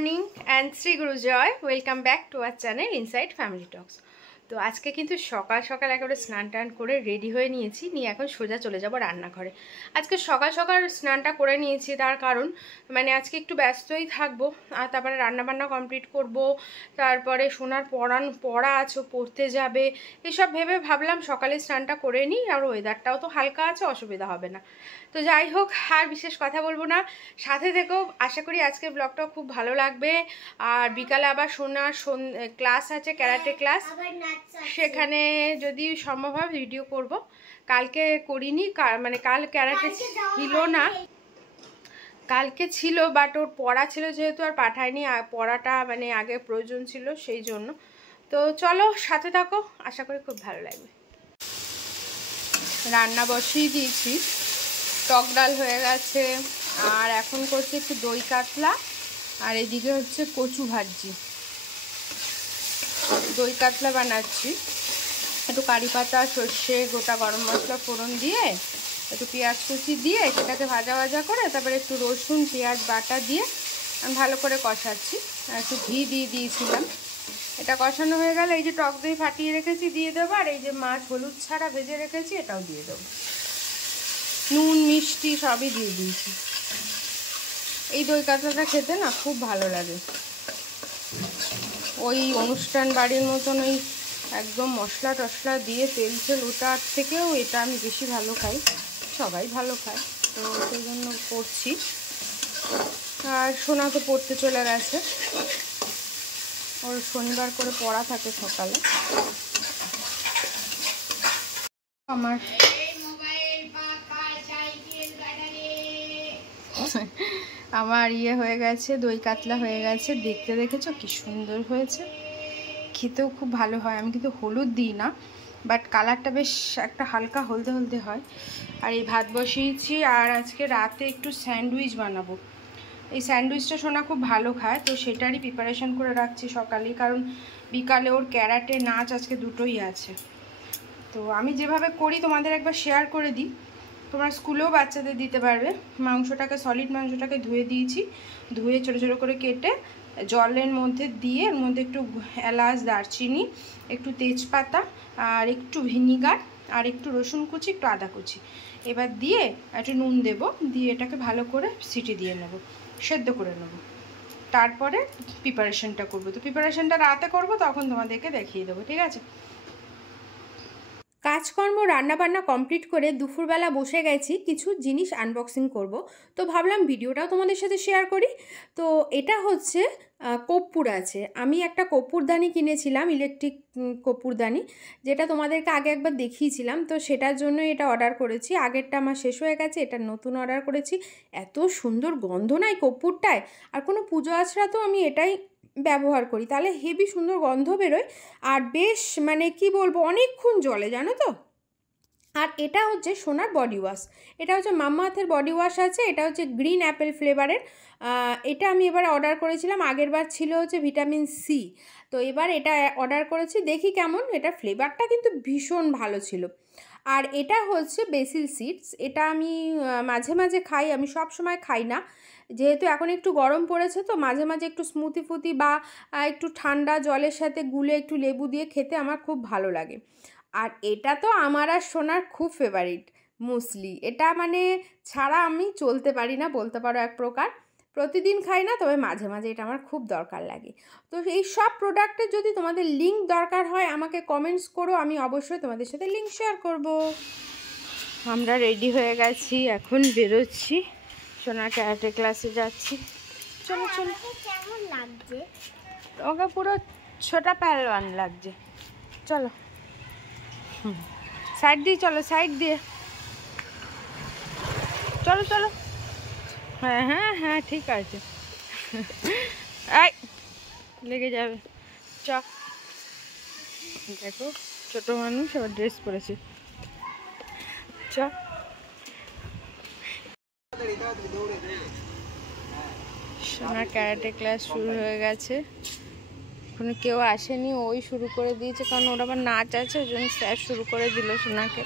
Morning and Shri Guru Jai. Welcome back to our channel inside family talks. তো আজকে কিন্তু সকাল সকাল একেবারে স্নান টান করে রেডি হয়ে নিয়েছি, নিয়ে এখন সোজা চলে যাব রান্নাঘরে। আজকে সকাল সকাল স্নানটা করে নিয়েছি, তার কারণ মানে আজকে একটু ব্যস্তই থাকবো, আর তারপরে রান্নাবান্না কমপ্লিট করব, তারপরে সোনার পড়া আছে, পড়তে যাবে, এসব ভেবে ভাবলাম সকালে স্নানটা করে নিই, আর ওয়েদারটাও তো হালকা আছে, অসুবিধা হবে না। তো যাই হোক, আর বিশেষ কথা বলবো না, সাথে থেকেও আশা করি আজকের ব্লগটাও খুব ভালো লাগবে। আর বিকালে আবার সোনার ক্লাস আছে, ক্যারাটে ক্লাস, সেখানে যদি সম্ভব হয় ভিডিও করব। কালকে করিনি, মানে কাল ক্যারাটে ছিল না, কালকে ছিল বাট ওর পড়া ছিল যেহেতু আর পাঠায়নি, পড়াটা মানে আগে প্রয়োজন ছিল সেই জন্য। তো চলো সাথে থাকো, আশা করি খুব ভালো লাগবে। রান্না বসিয়ে দিয়েছি, টক ডাল হয়ে গেছে, আর এখন করছি একটু দই কাতলা, আর এদিকে হচ্ছে কচু ভাজি। দই কাতলা বানাচ্ছি, একটু কারি পাতা, সর্ষে, গোটা গরম মশলা ফোড়ন দিয়ে, একটু পেঁয়াজ কুচি দিয়ে সেটাকে ভাজা ভাজা করে, তারপরে একটু রসুন পেঁয়াজ বাটা দিয়ে আমি ভালো করে কষাচ্ছি। আর একটু ঘি দিয়ে দিয়েছিলাম। এটা কষানো হয়ে গেলে এই যে টক দই ফাটিয়ে রেখেছি দিয়ে দেবো, আর এই যে মাছ হলুদ ছাড়া ভেজে রেখেছি এটাও দিয়ে দেবো, নুন মিষ্টি সবই দিয়ে দিয়েছি। এই দই কাতলাটা খেতে না খুব ভালো লাগে, ওই অনুষ্ঠান বাড়ির মতন ওই একদম মশলা টশলা দিয়ে তেল তেল ওটার থেকেও এটা আমি বেশি ভালো খাই, সবাই ভালো খায়, তো সেই জন্য করছি। আর সোনা তো পড়তে চলে গেছে, ওর শনিবার করে পড়া থাকে সকালে। আমার ইয়ে হয়ে গেছে, দই কাতলা হয়ে গেছে, দেখতে দেখেছো কি সুন্দর হয়েছে, খেতেও খুব ভালো হয়। আমি কিন্তু হলুদ দিই না, বাট কালারটা বেশ একটা হালকা হলদে হলদে হয়। আর এই ভাত বসিয়েছি, আর আজকে রাতে একটু স্যান্ডউইচ বানাবো। এই স্যান্ডউইচটা সোনা খুব ভালো খায়, তো সেটারই প্রিপারেশন করে রাখছি সকালেই, কারণ বিকালে ওর ক্যারাটে নাচ আজকে দুটোই আছে। তো আমি যেভাবে করি তোমাদের একবার শেয়ার করে দিই, তোমরা স্কুলেও বাচ্চাদের দিতে পারবে। মাংসটাকে, সলিড মাংসটাকে ধুয়ে দিয়েছি, ধুয়ে ছোটো ছোটো করে কেটে জলের মধ্যে দিয়ে, এর মধ্যে একটু এলাচ, দারচিনি, একটু তেজপাতা, আর একটু ভিনিগার, আর একটু রসুন কুচি, একটু আদা কুচি, এবার দিয়ে একটু নুন দেবো, দিয়ে এটাকে ভালো করে সিটি দিয়ে নেব, সেদ্ধ করে নেব। তারপরে প্রিপারেশনটা করব। তো প্রিপারেশনটা রাতে করব, তখন তোমাদেরকে দেখিয়ে দেবো, ঠিক আছে? কাজকর্ম রান্নাবান্না কমপ্লিট করে দুপুরবেলা বসে গেছি, কিছু জিনিস আনবক্সিং করব। তো ভাবলাম ভিডিওটাও তোমাদের সাথে শেয়ার করি। তো এটা হচ্ছে কর্পূর আছে, আমি একটা কর্পূরদানি কিনেছিলাম, ইলেকট্রিক কর্পূরদানি, যেটা তোমাদেরকে আগে একবার দেখিয়েছিলাম। তো সেটার জন্য এটা অর্ডার করেছি, আগেরটা আমার শেষ হয়ে গেছে, এটা নতুন অর্ডার করেছি। এত সুন্দর গন্ধ নাই কর্পূরটায়, আর কোনো পুজো আচড়াতেও আমি এটাই ব্যবহার করি, তাহলে হেভি সুন্দর গন্ধ বেরোয়, আর বেশ মানে কি বলবো, অনেকক্ষণ জ্বলে, জানো তো। আর এটা হচ্ছে সোনার বডি ওয়াশ, এটা হচ্ছে মাম্মাআর্থের বডি ওয়াশ আছে, এটা হচ্ছে গ্রিন অ্যাপেল ফ্লেভারের। এটা আমি এবার অর্ডার করেছিলাম, আগেরবার ছিল হচ্ছে ভিটামিন সি, তো এবার এটা অর্ডার করেছি, দেখি কেমন। এটা ফ্লেভারটা কিন্তু ভীষণ ভালো ছিল। আর এটা হচ্ছে বেসিল সিডস, এটা আমি মাঝে মাঝে খাই, আমি সব সময় খাই না, যেহেতু এখন একটু গরম পড়েছে, তো মাঝে মাঝে একটু স্মুদি ফুতি বা একটু ঠান্ডা জলের সাথে গুলে একটু লেবু দিয়ে খেতে আমার খুব ভালো লাগে। আর এটা তো আমার আর সোনার খুব ফেভারিট মুসলি, এটা মানে ছাড়া আমি চলতে পারি না বলতে পারো এক প্রকার। প্রতিদিন খাই না, তবে মাঝে মাঝে এটা আমার খুব দরকার লাগে। তো এই সব প্রোডাক্টের যদি তোমাদের লিঙ্ক দরকার হয় আমাকে কমেন্টস করো, আমি অবশ্যই তোমাদের সাথে লিঙ্ক শেয়ার করব। আমরা রেডি হয়ে গেছি, এখন বেরোচ্ছি, সোনার ক্যারাটে ক্লাসে যাচ্ছি। চলো চলো। কেমন লাগছে? ওকে পুরো ছোটা পেহলওয়ান লাগছে। চলো সাইড দিয়ে চলো, সাইড দিয়ে চলো চলো। হ্যাঁ হ্যাঁ হ্যাঁ ঠিক আছে, এই লেগে যাবে। চ দেখো ছোট মানুষ আবার ড্রেস পরেছে, চ। সোনার ক্যারাটে ক্লাস শুরু হয়ে গেছে, এখনো কেউ আসেনি, ওই শুরু করে দিয়েছে, কারণ ওর আবার নাচ আছে, ওই জন্য স্যার শুরু করে দিল সোনাকে।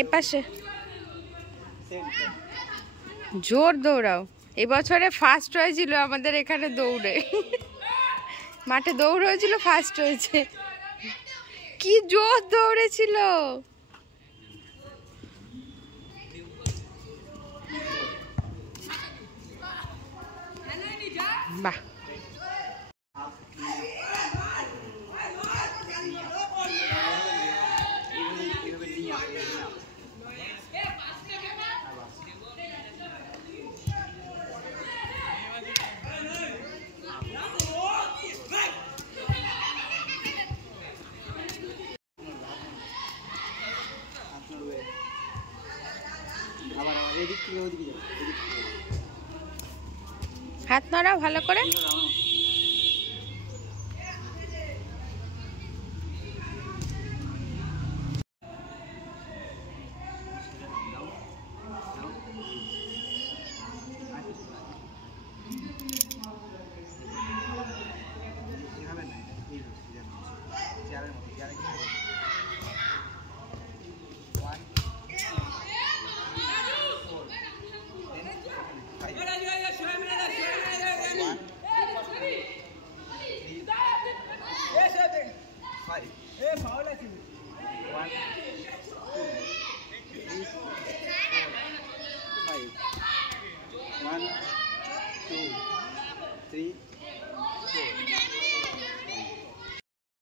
এ পাশে জোর দৌড়াও। এবছরে ফার্স্ট হয়েছিল আমাদের এখানে দৌড়ে, মাঠে দৌড় হয়েছিল, ফার্স্ট হয়েছে। কি জোর দৌড়েছিল। বাহ, হাত নড়া ভালো করে।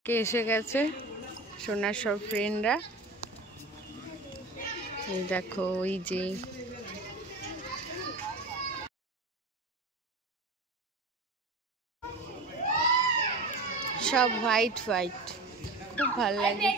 কে এসে গেছে সোনার সব ফ্রেন্ডরা। এই দেখো, ওই যে সব হোয়াইট হোয়াইট, খুব ভালো লাগে।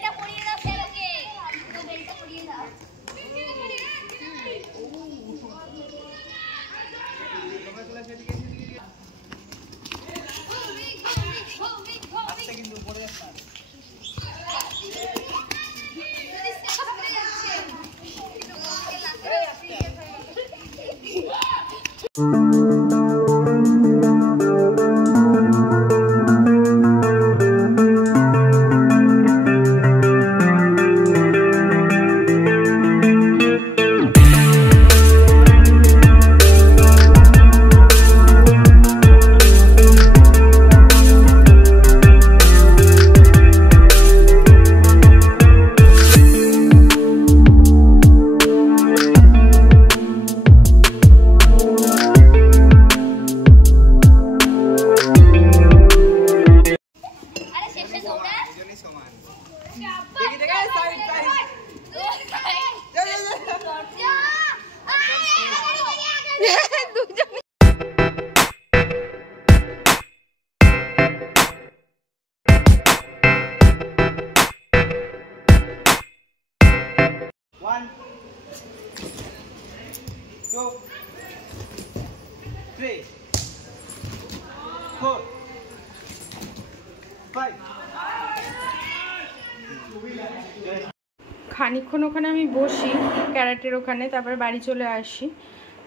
খানিকক্ষণ ওখানে আমি বসি ক্যারাটের ওখানে, তারপরে বাড়ি চলে আসি।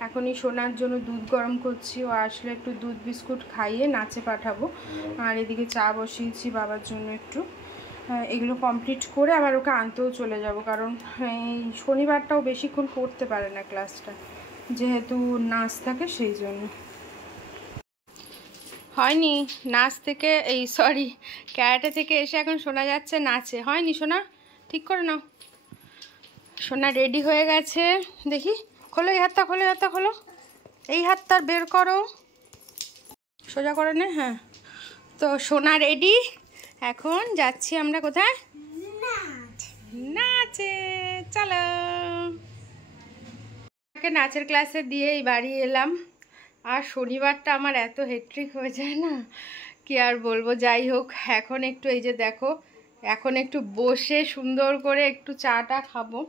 এখনই সোনার জন্য দুধ গরম করছি, ও আসলে একটু দুধ বিস্কুট খাইয়ে নাচে পাঠাবো। আর এদিকে চা বসিয়েছি বাবার জন্য একটু। এগুলো কমপ্লিট করে আবার ওকে আনতেও চলে যাব, কারণ এই শনিবারটাও বেশিক্ষণ করতে পারে না ক্লাসটা, যেহেতু নাচ থাকে সেই জন্য। হয়নি নাচ থেকে, এই সরি ক্যারাটে থেকে এসে এখন শোনা যাচ্ছে নাচে। হয়নি সোনা, ঠিক করে নাও। সোনা রেডি হয়ে গেছে, দেখি খোলো এই হাতটা, খোলো এই হাতটা, খোলো এই হাতটা বের করো, সোজা করে নে। হ্যাঁ, তো সোনা রেডি, এখন যাচ্ছি আমরা কোথায়? নাচে। চলো, নাচের ক্লাসে দিয়েই বাড়ি এলাম। আর শনিবারটা আমার এত হেট্রিক হয়ে যায় না, কি আর বলবো। যাই হোক, এখন একটু এই যে দেখো, এখন একটু বসে সুন্দর করে একটু চাটা খাবো।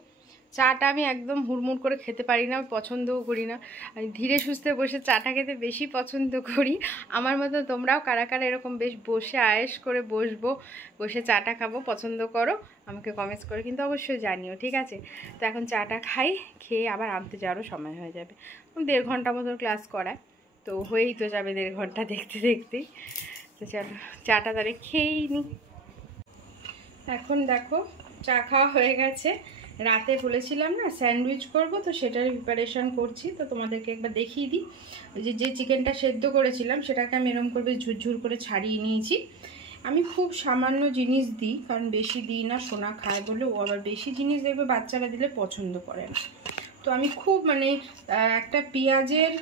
চাটা আমি একদম হুড়মুড় করে খেতে পারি না, আমি পছন্দও করি না। আমি ধীরে সুস্থে বসে চাটা খেতে বেশি পছন্দ করি। আমার মতো তোমরাও কারা কারা এরকম বেশ বসে আয়েশ করে বসে চাটা খাবো পছন্দ করো, আমাকে কমেন্টস করে কিন্তু অবশ্যই জানিও, ঠিক আছে? তো এখন চাটা খাই, খেয়ে আবার আনতে যাওয়ারও সময় হয়ে যাবে। 1.5 ঘন্টা মতো ক্লাস করায়, তো হয়েই তো যাবে 1.5 ঘন্টা দেখতে দেখতেই। তো চলো চাটা তাহলে খেয়েই নি। এখন দেখো চা খাওয়া হয়ে গেছে, রাতে বলেছিলাম না স্যান্ডউইচ করব, তো সেটার প্রিপারেশান করছি। তো তোমাদেরকে একবার দেখিয়ে দিই। যে চিকেনটা সেদ্ধ করেছিলাম সেটাকে আমি এরকম করে ঝুরঝুর করে ছাড়িয়ে নিয়েছি। আমি খুব সামান্য জিনিস দিই, কারণ বেশি দিই না, সোনা খায় বলে। ও আবার বেশি জিনিস দেখবে বাচ্চারা দিলে পছন্দ করে না। তো আমি খুব মানে একটা পেঁয়াজের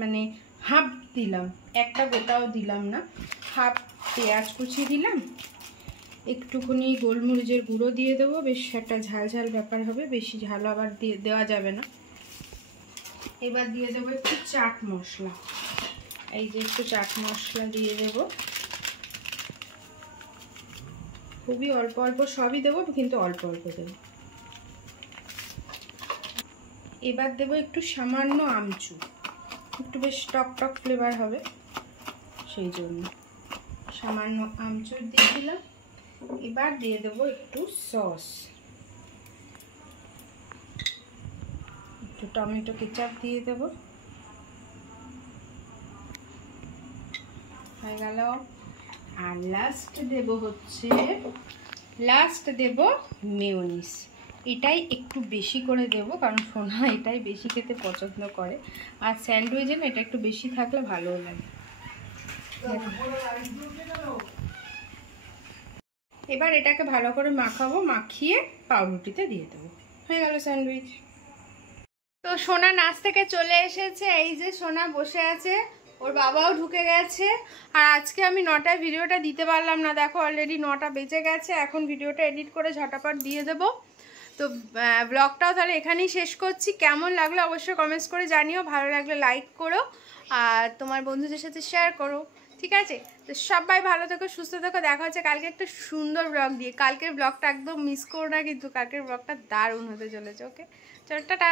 মানে হাফ দিলাম, একটা গোটাও দিলাম না, হাফ পেঁয়াজ কুচি দিলাম, একটুখানি গোলমরিচের গুঁড়ো দিয়ে দেবো, বেশ একটা ঝাল ঝাল ব্যাপার হবে, বেশি ঝাল আবার দেওয়া যাবে না। এবার দিয়ে দেবো একটু চাট মশলা, এই যে একটু চাট মশলা দিয়ে দেবো, খুবই অল্প অল্প সবই দেবো, কিন্তু অল্প অল্প দেবো। এবার দেবো একটু সামান্য আমচুর, একটু বেশ টক টক ফ্লেভার হবে, সেই জন্য সামান্য আমচুর দিয়ে দিলাম। এবার দিয়ে দেবো একটু সস, একটু টমেটো কেচাপ দিয়ে দেবো, হয়ে গেল। আর লাস্ট দেব মেয়োনিজ। এটাই একটু বেশি করে দেব, কারণ সোনা এটাই বেশি খেতে পছন্দ করে, আর স্যান্ডউইচে না এটা একটু বেশি থাকলে ভালোও লাগে। এবার এটাকে ভালো করে মাখাবো, মাখিয়ে পাউরুটিতে দিয়ে দেবো, হয়ে গেল স্যান্ডউইচ। তো সোনা নাচ থেকে চলে এসেছে, এই যে সোনা বসে আছে, ওর বাবাও ঢুকে গেছে। আর আজকে আমি 9টায় ভিডিওটা দিতে পারলাম না, দেখো অলরেডি 9টা বেজে গেছে। এখন ভিডিওটা এডিট করে ঝটাপট দিয়ে দেবো। তো ব্লগটাও তাহলে এখানেই শেষ করছি। কেমন লাগলো অবশ্যই কমেন্টস করে জানিও, ভালো লাগলে লাইক করো আর তোমার বন্ধুদের সাথে শেয়ার করো, ঠিক আছে? তো সবাই ভালো থেকো, সুস্থ থেকো, দেখা হচ্ছে কালকে একটা সুন্দর ব্লগ দিয়ে। কালকের ব্লগটা একদম মিস করো না কিন্তু, কালকের ব্লগটা দারুণ হতে চলেছে। ওকে, চলো টাটা।